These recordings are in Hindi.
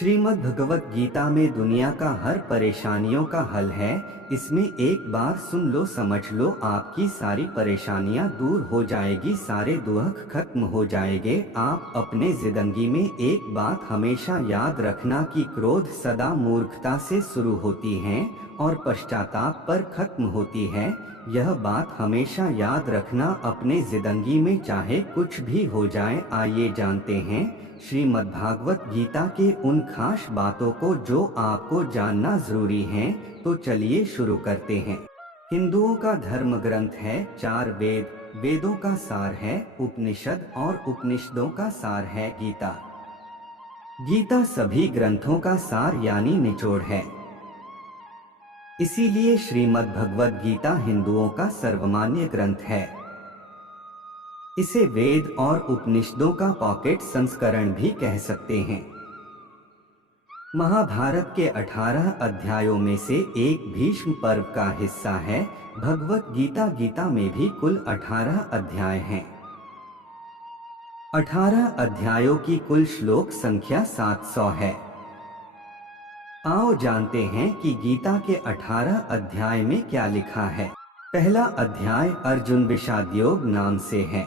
श्रीमद् भगवत गीता में दुनिया का हर परेशानियों का हल है। इसमें एक बार सुन लो, समझ लो, आपकी सारी परेशानियां दूर हो जाएगी, सारे दुख खत्म हो जाएंगे। आप अपने जिंदगी में एक बात हमेशा याद रखना कि क्रोध सदा मूर्खता से शुरू होती है और पश्चाताप पर खत्म होती है। यह बात हमेशा याद रखना अपने जिंदगी में, चाहे कुछ भी हो जाए। आइए जानते हैं श्रीमद्भागवत गीता के उन खास बातों को जो आपको जानना जरूरी है। तो चलिए शुरू करते हैं। हिंदुओं का धर्म ग्रंथ है 4 वेद, वेदों का सार है उपनिषद और उपनिषदों का सार है गीता। गीता सभी ग्रंथों का सार यानी निचोड़ है। इसीलिए श्रीमद् भगवत गीता हिंदुओं का सर्वमान्य ग्रंथ है। इसे वेद और उपनिषदों का पॉकेट संस्करण भी कह सकते हैं। महाभारत के 18 अध्यायों में से एक भीष्म पर्व का हिस्सा है। भगवत गीता गीता में भी कुल 18 अध्याय हैं। 18 अध्यायों की कुल श्लोक संख्या 700 है। आओ जानते हैं कि गीता के 18 अध्याय में क्या लिखा है। पहला अध्याय अर्जुन विषाद योग नाम से है।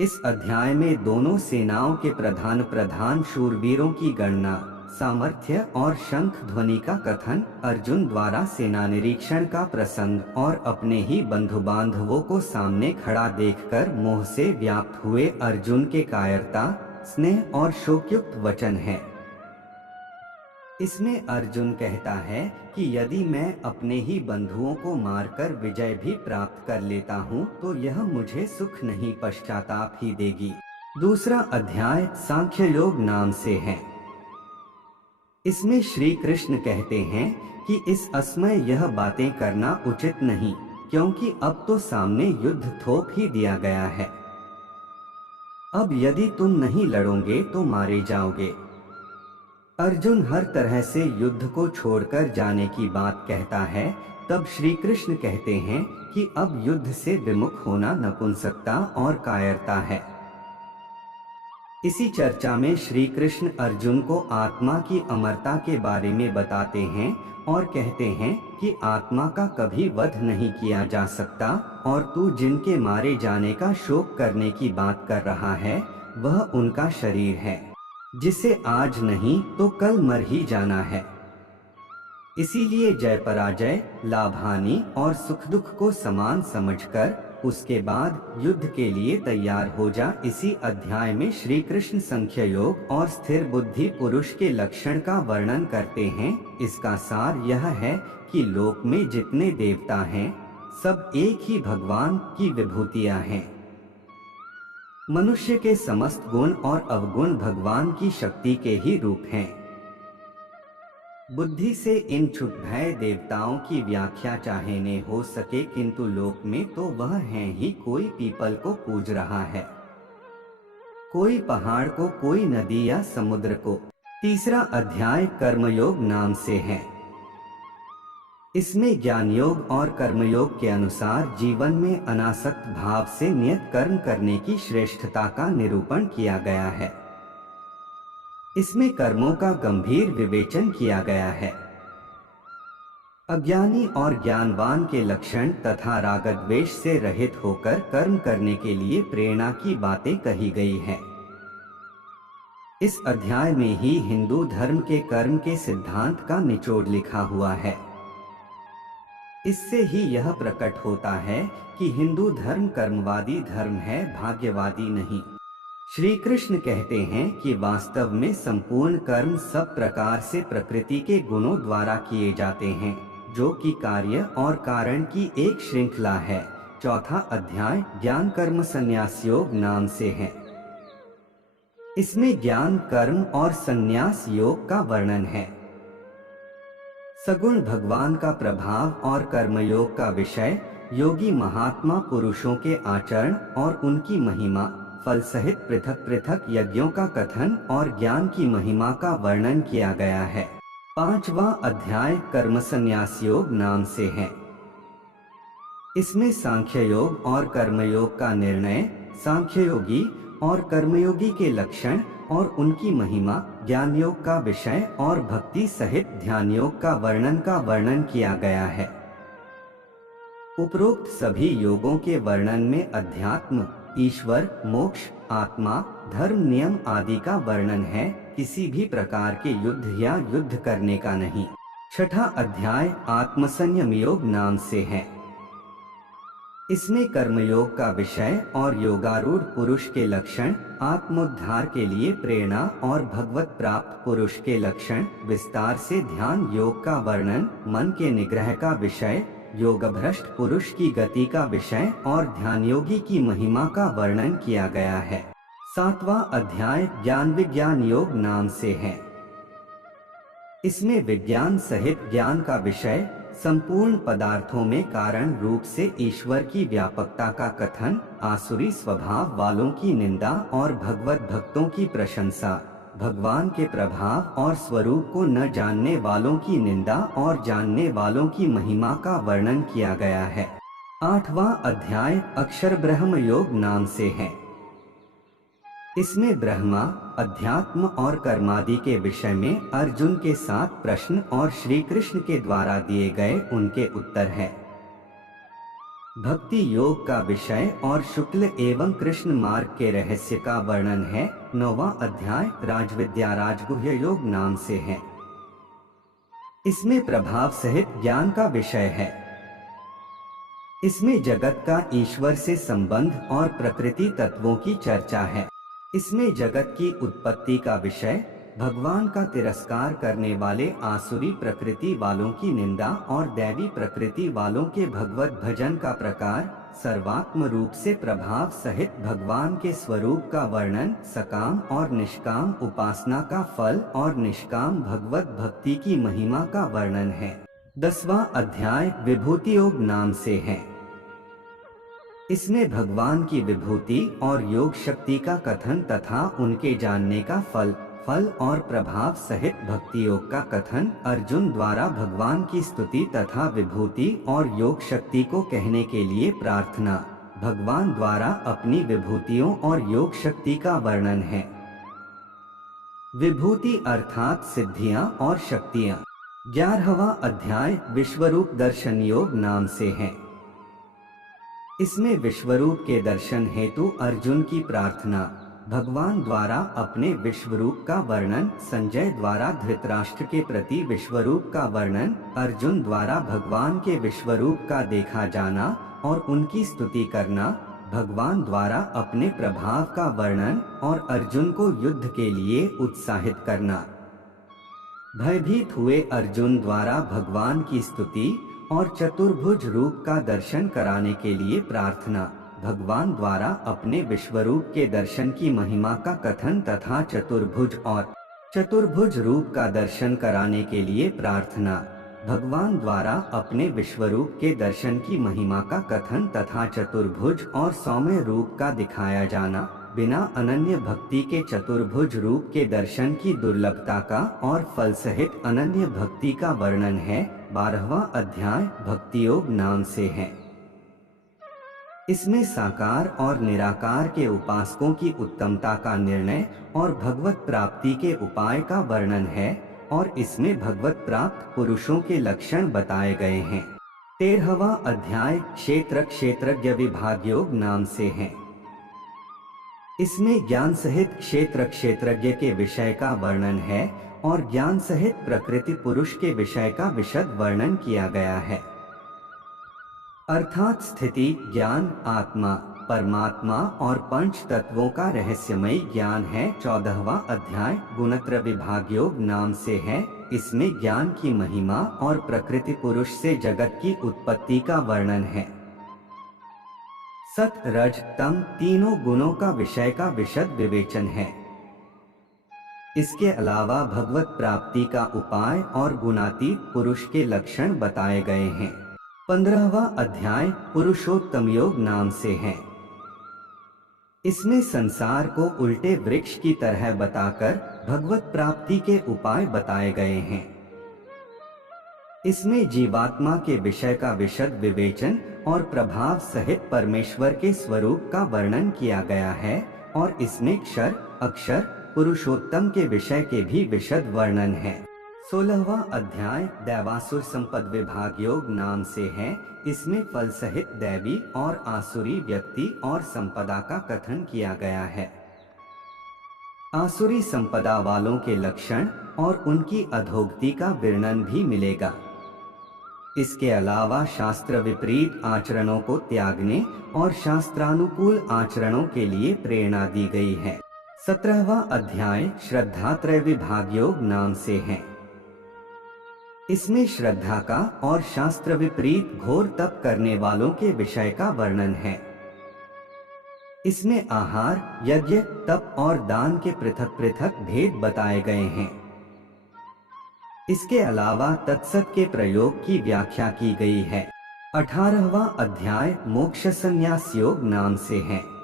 इस अध्याय में दोनों सेनाओं के प्रधान शूरवीरों की गणना, सामर्थ्य और शंख ध्वनि का कथन, अर्जुन द्वारा सेना निरीक्षण का प्रसंग और अपने ही बंधु बांधवों को सामने खड़ा देखकर मोह से व्याप्त हुए अर्जुन के कायरता, स्नेह और शोकयुक्त वचन है। इसमें अर्जुन कहता है कि यदि मैं अपने ही बंधुओं को मारकर विजय भी प्राप्त कर लेता हूँ तो यह मुझे सुख नहीं पश्चाताप ही देगी। दूसरा अध्याय सांख्य योग नाम से है। इसमें श्री कृष्ण कहते हैं कि इस असमय यह बातें करना उचित नहीं, क्योंकि अब तो सामने युद्ध थोप ही दिया गया है। अब यदि तुम नहीं लड़ोगे तो मारे जाओगे। अर्जुन हर तरह से युद्ध को छोड़कर जाने की बात कहता है। तब श्री कृष्ण कहते हैं कि अब युद्ध से विमुख होना नपुंसकता और कायरता है। इसी चर्चा में श्री कृष्ण अर्जुन को आत्मा की अमरता के बारे में बताते हैं और कहते हैं कि आत्मा का कभी वध नहीं किया जा सकता और तू जिनके मारे जाने का शोक करने की बात कर रहा है वह उनका शरीर है, जिसे आज नहीं तो कल मर ही जाना है। इसीलिए जय पराजय, लाभ हानि और सुख दुख को समान समझकर उसके बाद युद्ध के लिए तैयार हो जा। इसी अध्याय में श्री कृष्ण संख्य योग और स्थिर बुद्धि पुरुष के लक्षण का वर्णन करते हैं। इसका सार यह है कि लोक में जितने देवता हैं सब एक ही भगवान की विभूतियां हैं। मनुष्य के समस्त गुण और अवगुण भगवान की शक्ति के ही रूप हैं। बुद्धि से इन छुट भय देवताओं की व्याख्या चाहे न हो सके, किंतु लोक में तो वह है ही। कोई पीपल को पूज रहा है, कोई पहाड़ को, कोई नदी या समुद्र को। तीसरा अध्याय कर्मयोग नाम से है। इसमें ज्ञान योग और कर्मयोग के अनुसार जीवन में अनासक्त भाव से नियत कर्म करने की श्रेष्ठता का निरूपण किया गया है। इसमें कर्मों का गंभीर विवेचन किया गया है। अज्ञानी और ज्ञानवान के लक्षण तथा रागद्वेष से रहित होकर कर्म करने के लिए प्रेरणा की बातें कही गई है। इस अध्याय में ही हिंदू धर्म के कर्म के सिद्धांत का निचोड़ लिखा हुआ है। इससे ही यह प्रकट होता है कि हिंदू धर्म कर्मवादी धर्म है, भाग्यवादी नहीं। श्री कृष्ण कहते हैं कि वास्तव में संपूर्ण कर्म सब प्रकार से प्रकृति के गुणों द्वारा किए जाते हैं, जो कि कार्य और कारण की एक श्रृंखला है। चौथा अध्याय ज्ञान कर्म संन्यास योग नाम से है। इसमें ज्ञान, कर्म और संन्यास योग का वर्णन है। सगुण भगवान का प्रभाव और कर्मयोग का विषय, योगी महात्मा पुरुषों के आचरण और उनकी महिमा, फल सहित पृथक पृथक यज्ञों का कथन और ज्ञान की महिमा का वर्णन किया गया है। पांचवा अध्याय कर्म संन्यास योग नाम से है। इसमें सांख्य योग और कर्मयोग का निर्णय, सांख्ययोगी और कर्मयोगी के लक्षण और उनकी महिमा, ज्ञान योग का विषय और भक्ति सहित ध्यान योग का वर्णन किया गया है। उपरोक्त सभी योगों के वर्णन में अध्यात्म, ईश्वर, मोक्ष, आत्मा, धर्म, नियम आदि का वर्णन है, किसी भी प्रकार के युद्ध या युद्ध करने का नहीं। छठा अध्याय आत्मसंयम योग नाम से है। इसमें कर्मयोग का विषय और योगारूढ़ पुरुष के लक्षण, आत्मोद्धार के लिए प्रेरणा और भगवत प्राप्त पुरुष के लक्षण, विस्तार से ध्यान योग का वर्णन, मन के निग्रह का विषय, योगभ्रष्ट पुरुष की गति का विषय और ध्यान योगी की महिमा का वर्णन किया गया है। सातवां अध्याय ज्ञान विज्ञान योग नाम से है। इसमें विज्ञान सहित ज्ञान का विषय, संपूर्ण पदार्थों में कारण रूप से ईश्वर की व्यापकता का कथन, आसुरी स्वभाव वालों की निंदा और भगवत भक्तों की प्रशंसा, भगवान के प्रभाव और स्वरूप को न जानने वालों की निंदा और जानने वालों की महिमा का वर्णन किया गया है। आठवां अध्याय अक्षर ब्रह्म योग नाम से है। इसमें ब्रह्मा, अध्यात्म और कर्मादि के विषय में अर्जुन के 7 प्रश्न और श्री कृष्ण के द्वारा दिए गए उनके उत्तर है। भक्ति योग का विषय और शुक्ल एवं कृष्ण मार्ग के रहस्य का वर्णन है। 9वां अध्याय राजविद्या राजगुह्य योग नाम से है। इसमें प्रभाव सहित ज्ञान का विषय है। इसमें जगत का ईश्वर से संबंध और प्रकृति तत्वों की चर्चा है। इसमें जगत की उत्पत्ति का विषय, भगवान का तिरस्कार करने वाले आसुरी प्रकृति वालों की निंदा और दैवी प्रकृति वालों के भगवत भजन का प्रकार, सर्वात्म रूप से प्रभाव सहित भगवान के स्वरूप का वर्णन, सकाम और निष्काम उपासना का फल और निष्काम भगवत भक्ति की महिमा का वर्णन है। 10वां अध्याय विभूति योग नाम से है। इसमें भगवान की विभूति और योग शक्ति का कथन तथा उनके जानने का फल और प्रभाव सहित भक्ति योग का कथन, अर्जुन द्वारा भगवान की स्तुति तथा विभूति और योग शक्ति को कहने के लिए प्रार्थना, भगवान द्वारा अपनी विभूतियों और योग शक्ति का वर्णन है। विभूति अर्थात सिद्धियां और शक्तियां। 11वां अध्याय विश्वरूप दर्शन योग नाम से है। इसमें विश्वरूप के दर्शन हेतु अर्जुन की प्रार्थना, भगवान द्वारा अपने विश्वरूप का वर्णन, संजय द्वारा धृतराष्ट्र के प्रति विश्वरूप का वर्णन, अर्जुन द्वारा भगवान के विश्वरूप का देखा जाना और उनकी स्तुति करना, भगवान द्वारा अपने प्रभाव का वर्णन और अर्जुन को युद्ध के लिए उत्साहित करना। भयभीत हुए अर्जुन द्वारा भगवान की स्तुति और चतुर्भुज रूप का दर्शन कराने के लिए प्रार्थना, भगवान द्वारा अपने विश्वरूप के दर्शन की महिमा का कथन तथा चतुर्भुज रूप का दर्शन कराने के लिए प्रार्थना, भगवान द्वारा अपने विश्वरूप के दर्शन की महिमा का कथन तथा चतुर्भुज और सौम्य रूप का दिखाया जाना, बिना अनन्य भक्ति के चतुर्भुज रूप के दर्शन की दुर्लभता का और फल सहित अनन्य भक्ति का वर्णन है। 12वां अध्याय भक्ति योग नाम से है। इसमें साकार और निराकार के उपासकों की उत्तमता का निर्णय और भगवत प्राप्ति के उपाय का वर्णन है और इसमें भगवत प्राप्त पुरुषों के लक्षण बताए गए हैं। 13वां अध्याय क्षेत्र क्षेत्रज्ञ विभाग योग नाम से है। इसमें ज्ञान सहित क्षेत्र क्षेत्रज्ञ के विषय का वर्णन है और ज्ञान सहित प्रकृति पुरुष के विषय का विशद वर्णन किया गया है। अर्थात स्थिति, ज्ञान, आत्मा, परमात्मा और पंच तत्वों का रहस्यमय ज्ञान है। 14वां अध्याय गुणत्र विभाग योग नाम से है। इसमें ज्ञान की महिमा और प्रकृति पुरुष से जगत की उत्पत्ति का वर्णन है। सत, रज, तम तीनों गुणों का विषय का विशद विवेचन है। इसके अलावा भगवत प्राप्ति का उपाय और गुणातीत पुरुष के लक्षण बताए गए हैं। 15वां अध्याय पुरुषोत्तम योग नाम से है। इसमें संसार को उल्टे वृक्ष की तरह बताकर भगवत प्राप्ति के उपाय बताए गए हैं। इसमें जीवात्मा के विषय का विशद विवेचन और प्रभाव सहित परमेश्वर के स्वरूप का वर्णन किया गया है और इसमें क्षर, अक्षर, पुरुषोत्तम के विषय के भी विशद वर्णन है। 16वां अध्याय दैवासुर संपद विभाग योग नाम से है। इसमें फल सहित दैवी और आसुरी व्यक्ति और संपदा का कथन किया गया है। आसुरी संपदा वालों के लक्षण और उनकी अधोगति का वर्णन भी मिलेगा। इसके अलावा शास्त्र विपरीत आचरणों को त्यागने और शास्त्रानुकूल आचरणों के लिए प्रेरणा दी गई है। 17वां अध्याय श्रद्धात्रय विभाग योग नाम से है। इसमें श्रद्धा का और शास्त्र विपरीत घोर तप करने वालों के विषय का वर्णन है। इसमें आहार, यज्ञ, तप और दान के पृथक पृथक भेद बताए गए हैं। इसके अलावा तत्सत के प्रयोग की व्याख्या की गई है। 18वां अध्याय मोक्ष संन्यास योग नाम से है।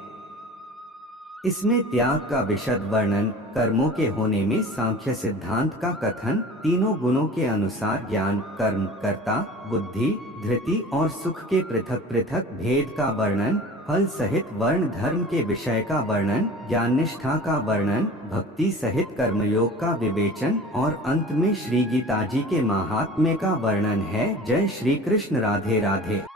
इसमें त्याग का विशद वर्णन, कर्मों के होने में सांख्य सिद्धांत का कथन, तीनों गुणों के अनुसार ज्ञान, कर्म, कर्ता, बुद्धि, धृति और सुख के पृथक पृथक भेद का वर्णन, फल सहित वर्ण धर्म के विषय का वर्णन, ज्ञान निष्ठा का वर्णन, भक्ति सहित कर्मयोग का विवेचन और अंत में श्री गीता जी के महात्म्य का वर्णन है। जय श्री कृष्ण। राधे राधे।